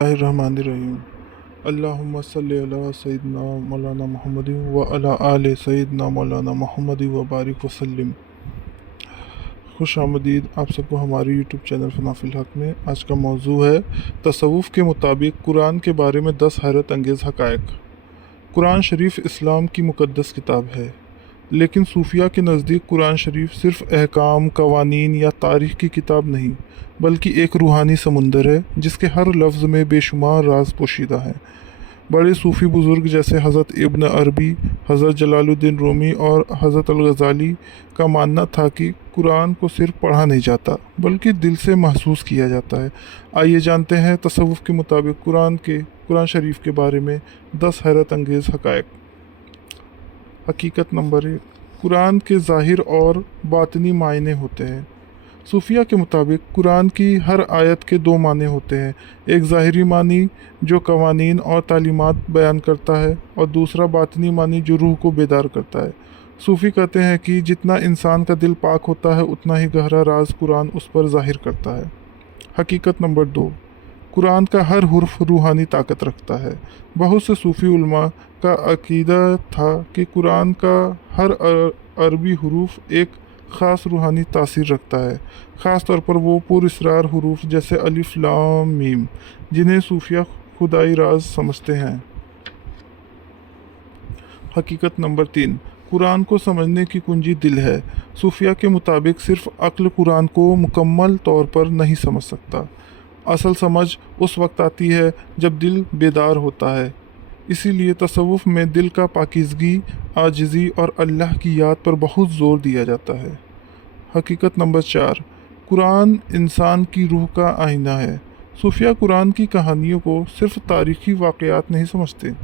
रहमानिर्रहीम। अल्लाहुम्मा सल्लि अला सय्यिदना मौलाना मुहम्मद व अला आले सय्यिदना मौलाना मुहम्मद व बारिक वसल्लम। खुश आमदीद आप सबको हमारे यूट्यूब चैनल फनाफिल हक में। आज का मौजू है तसव्वुफ़ के मुताबिक कुरान के बारे में 10 हैरत अंगेज़ हक़ाइक़। कुरान शरीफ इस्लाम की मुक़द्दस किताब है, लेकिन सूफिया के नज़दीक कुरान शरीफ सिर्फ़ अहकाम, कवानीन या तारीख़ की किताब नहीं, बल्कि एक रूहानी समुंदर है जिसके हर लफ्ज़ में बेशुमार राज पोशीदा हैं। बड़े सूफ़ी बुज़ुर्ग जैसे हज़रत इब्न अरबी, हज़रत जलालुद्दीन रूमी और हज़रत अल-ग़ज़ाली का मानना था कि कुरान को सिर्फ पढ़ा नहीं जाता, बल्कि दिल से महसूस किया जाता है। आइए जानते हैं तसव्वुफ़ के मुताबिक कुरान शरीफ के बारे में 10 हैरत अंगेज़ हक़ाइक़। हकीकत नंबर 1, कुरान के ज़ाहिर और बातिनी मायने होते हैं। सूफिया के मुताबिक कुरान की हर आयत के 2 माने होते हैं, एक ज़ाहिरी मानी जो कवानीन और तालीमात बयान करता है, और दूसरा बातिनी मानी जो रूह को बेदार करता है। सूफ़ी कहते हैं कि जितना इंसान का दिल पाक होता है, उतना ही गहरा राज कुरान उस पर ज़ाहिर करता है। हकीकत नंबर 2, कुरान का हर हुर्फ रूहानी ताकत रखता है। बहुत से सूफ़ी उलमा का अक़ीदा था कि कुरान का हर अरबी हुरूफ एक ख़ास रूहानी तासीर रखता है, ख़ास तौर पर वो पुरअसरार हुरूफ जैसे अलिफ लाम मीम, जिन्हें सूफिया खुदाई राज समझते हैं। हकीकत नंबर 3, कुरान को समझने की कुंजी दिल है। सूफिया के मुताबिक सिर्फ़ अक्ल कुरान को मुकम्मल तौर पर नहीं समझ सकता। असल समझ उस वक्त आती है जब दिल बेदार होता है। इसीलिए तसव्वुफ़ में दिल का पाकीज़गी, आजिज़ी और अल्लाह की याद पर बहुत ज़ोर दिया जाता है। हकीकत नंबर 4, कुरान इंसान की रूह का आईना है। सूफिया कुरान की कहानियों को सिर्फ़ तारीख़ी वाक़यात नहीं समझते,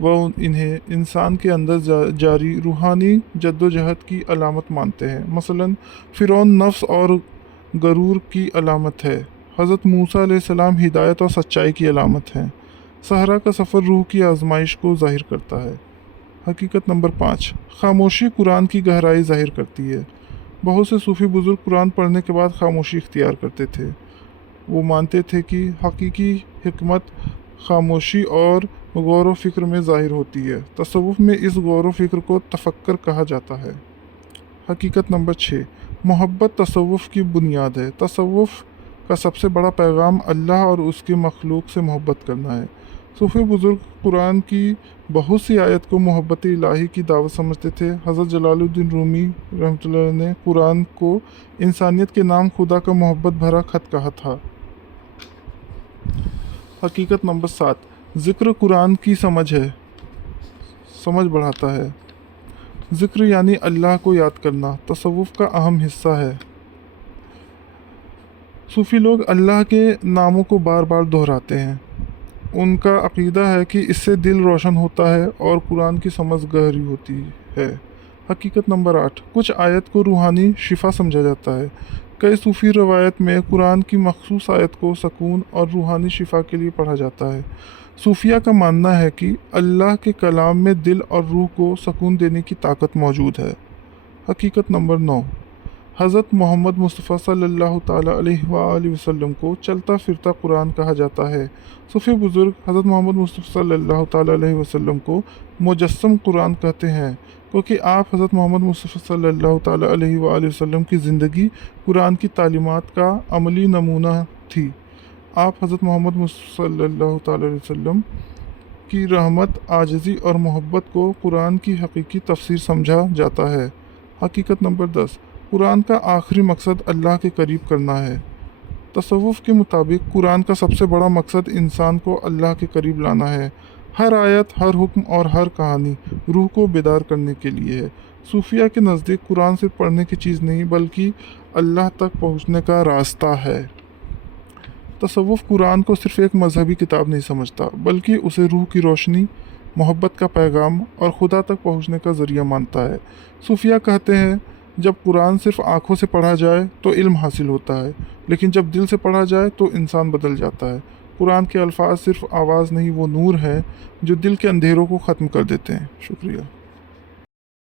वह इन्हें इंसान के अंदर जारी रूहानी जद्दोजहद की अलामत मानते हैं। मसलन फ़िरौन नफ्स और गरूर की अलामत है, हज़रत मूसा अलैहिस्सलाम हिदायत और सच्चाई की अलामत हैं, सहरा का सफ़र रूह की आजमाइश को ज़ाहिर करता है। हकीकत नंबर 5, खामोशी कुरान की गहराई ज़ाहिर करती है। बहुत से सूफ़ी बुज़ुर्ग कुरान पढ़ने के बाद खामोशी इख्तियार करते थे। वो मानते थे कि हकीकी हिकमत खामोशी और गौर व फ़िक्र में ज़ाहिर होती है। तसव्वुफ़ में इस गौर व फ़िक्र को तफ़क्कुर कहा जाता है। हकीकत नंबर 6, मोहब्बत तसव्वुफ़ की बुनियाद है। तसव्वुफ़ का सबसे बड़ा पैगाम अल्लाह और उसके मखलूक से मोहब्बत करना है। सूफ़ी बुज़ुर्ग कुरान की बहुत सी आयत को मोहब्बत इलाही की दावत समझते थे। हज़रत जलालुद्दीन रूमी रहमतुल्लाह ने कुरान को इंसानियत के नाम खुदा का मोहब्बत भरा ख़त कहा था। हकीकत नंबर 7, ज़िक्र कुरान की समझ बढ़ाता है। ज़िक्र यानी अल्लाह को याद करना तसव्वुफ़ का अहम हिस्सा है। सूफ़ी लोग अल्लाह के नामों को बार बार दोहराते हैं। उनका अक़ीदा है कि इससे दिल रोशन होता है और कुरान की समझ गहरी होती है। हकीकत नंबर 8, कुछ आयत को रूहानी शिफा समझा जाता है। कई सूफ़ी रवायत में कुरान की मख़सूस आयत को सकून और रूहानी शिफा के लिए पढ़ा जाता है। सूफिया का मानना है कि अल्लाह के कलाम में दिल और रूह को सकून देने की ताकत मौजूद है। हकीकत नंबर 9, हज़रत मोहम्मद मुस्तफ़ा सल्लल्लाहु ताला अलैहि वसल्लम को चलता फिरता कुरान कहा जाता है। सूफ़ी बुज़ुर्ग हज़रत मोहम्मद मुस्तफ़ा सल्लल्लाहु ताला अलैहि वसल्लम को मुजस्सम कुरान कहते हैं, क्योंकि आप हज़रत मोहम्मद मुस्तफ़ा सल्लल्लाहु ताला अलैहि वसल्लम की ज़िंदगी कुरान की तालीमात का अमली नमूना थी। आप हज़रत मोहम्मद मुस्तफ़ा सल्लल्लाहु ताला अलैहि वसल्लम की रहमत, आजिज़ी और मोहब्बत को कुरान की हकीकी तफसीर समझा जाता है। हकीकत नंबर 10, कुरान का आखिरी मकसद अल्लाह के करीब करना है। तसव्वुफ़ के मुताबिक कुरान का सबसे बड़ा मकसद इंसान को अल्लाह के करीब लाना है। हर आयत, हर हुक्म और हर कहानी रूह को बेदार करने के लिए है। सूफिया के नज़दीक कुरान सिर्फ पढ़ने की चीज़ नहीं, बल्कि अल्लाह तक पहुँचने का रास्ता है। तसव्वुफ़ कुरान को सिर्फ़ एक मजहबी किताब नहीं समझता, बल्कि उसे रूह की रोशनी, मोहब्बत का पैगाम और खुदा तक पहुँचने का ज़रिया मानता है। सूफिया कहते हैं, जब कुरान सिर्फ़ आँखों से पढ़ा जाए तो इल्म हासिल होता है, लेकिन जब दिल से पढ़ा जाए तो इंसान बदल जाता है। कुरान के अल्फाज सिर्फ़ आवाज़ नहीं, वो नूर है जो दिल के अंधेरों को ख़त्म कर देते हैं। शुक्रिया।